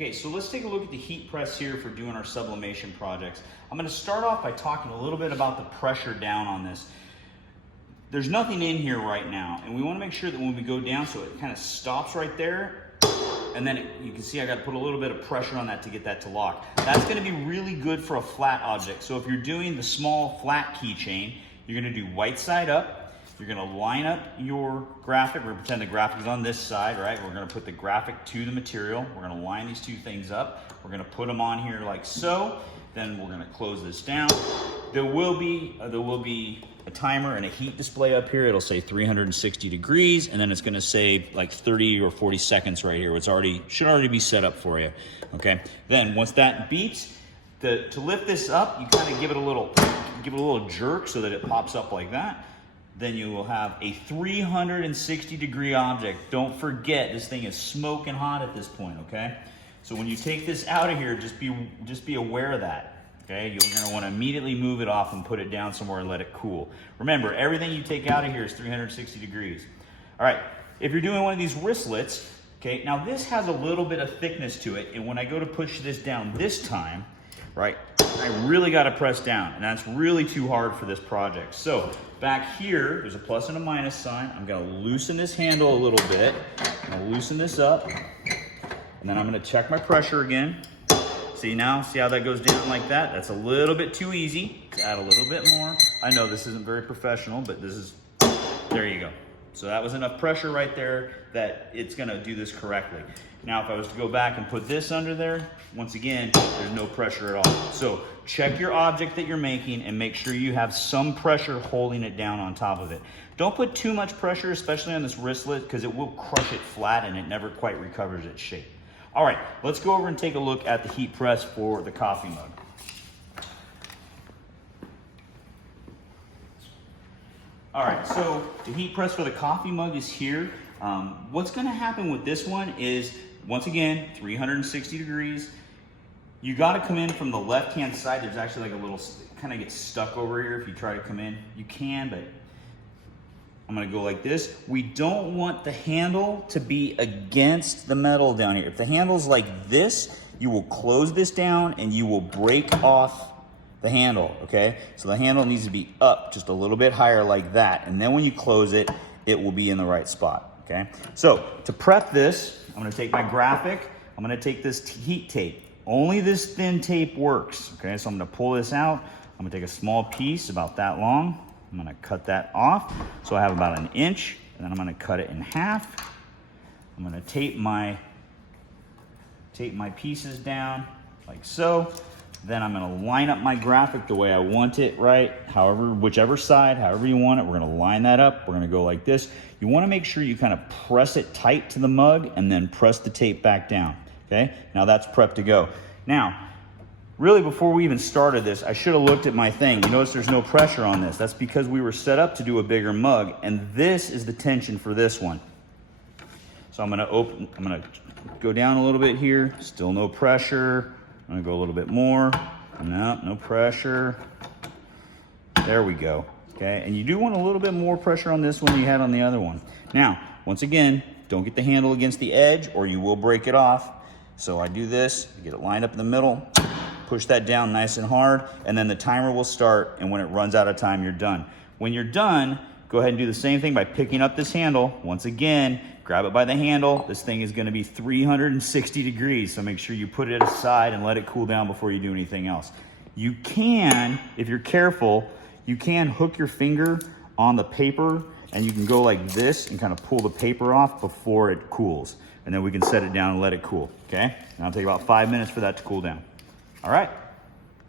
Okay, so let's take a look at the heat press here for doing our sublimation projects. I'm going to start off by talking a little bit about the pressure down on this. There's nothing in here right now, and we want to make sure that when we go down, so it kind of stops right there, and then you can see I got to put a little bit of pressure on that to get that to lock. That's going to be really good for a flat object. So if you're doing the small flat keychain, you're going to do white side up. You're going to line up your graphic. We're going to pretend the graphic is on this side, right? We're going to put the graphic to the material. We're going to line these two things up. We're going to put them on here like so. Then we're going to close this down. There will be a timer and a heat display up here. It'll say 360 degrees, and then it's going to say like 30 or 40 seconds right here. It's should already be set up for you. Okay. Then once that beeps, to lift this up, you kind of give it a little jerk so that it pops up like that. Then you will have a 360 degree object. Don't forget, this thing is smoking hot at this point, okay? So when you take this out of here, just be aware of that, okay? You're gonna wanna immediately move it off and put it down somewhere and let it cool. Remember, everything you take out of here is 360 degrees. All right, if you're doing one of these wristlets, okay, now this has a little bit of thickness to it, and when I go to push this down this time, right, I really got to press down, and that's really too hard for this project. So back here, there's a plus and a minus sign. I'm going to loosen this handle a little bit. I'm going to loosen this up, and then I'm going to check my pressure again. See now, see how that goes down like that? That's a little bit too easy. Let's add a little bit more. I know this isn't very professional, but there you go. So that was enough pressure right there that it's going to do this correctly. Now, if I was to go back and put this under there, once again, there's no pressure at all. So check your object that you're making and make sure you have some pressure holding it down on top of it. Don't put too much pressure, especially on this wristlet, because it will crush it flat and it never quite recovers its shape. All right, let's go over and take a look at the heat press for the coffee mug. All right, so the heat press for the coffee mug is here. What's gonna happen with this one is, once again, 360 degrees. You gotta come in from the left-hand side. There's actually like a little, kind of gets stuck over here if you try to come in. You can, but I'm gonna go like this. We don't want the handle to be against the metal down here. If the handle's like this, you will close this down and you will break off the handle, okay? So the handle needs to be up just a little bit higher like that. And then when you close it, it will be in the right spot, okay? So to prep this, I'm gonna take my graphic, I'm gonna take this heat tape. Only this thin tape works, okay? So I'm gonna pull this out. I'm gonna take a small piece about that long. I'm gonna cut that off. So I have about 1 inch, and then I'm gonna cut it in half. I'm gonna tape my pieces down like so. Then I'm gonna line up my graphic the way I want it, right? Whichever side, however you want it, we're gonna line that up. We're gonna go like this. You wanna make sure you kind of press it tight to the mug and then press the tape back down, okay? Now that's prepped to go. Now, really before we even started this, I should have looked at my thing. You notice there's no pressure on this. That's because we were set up to do a bigger mug, and this is the tension for this one. So I'm gonna go down a little bit here, still no pressure. I'm gonna go a little bit more. No pressure. There we go, okay? And you do want a little bit more pressure on this one than you had on the other one. Now, once again, don't get the handle against the edge or you will break it off. So I do this, get it lined up in the middle, push that down nice and hard, and then the timer will start, and when it runs out of time, you're done. When you're done, go ahead and do the same thing by picking up this handle. Once again, grab it by the handle. This thing is gonna be 360 degrees, so make sure you put it aside and let it cool down before you do anything else. You can, if you're careful, you can hook your finger on the paper and you can go like this and kind of pull the paper off before it cools. And then we can set it down and let it cool, okay? And it'll take about 5 minutes for that to cool down. All right.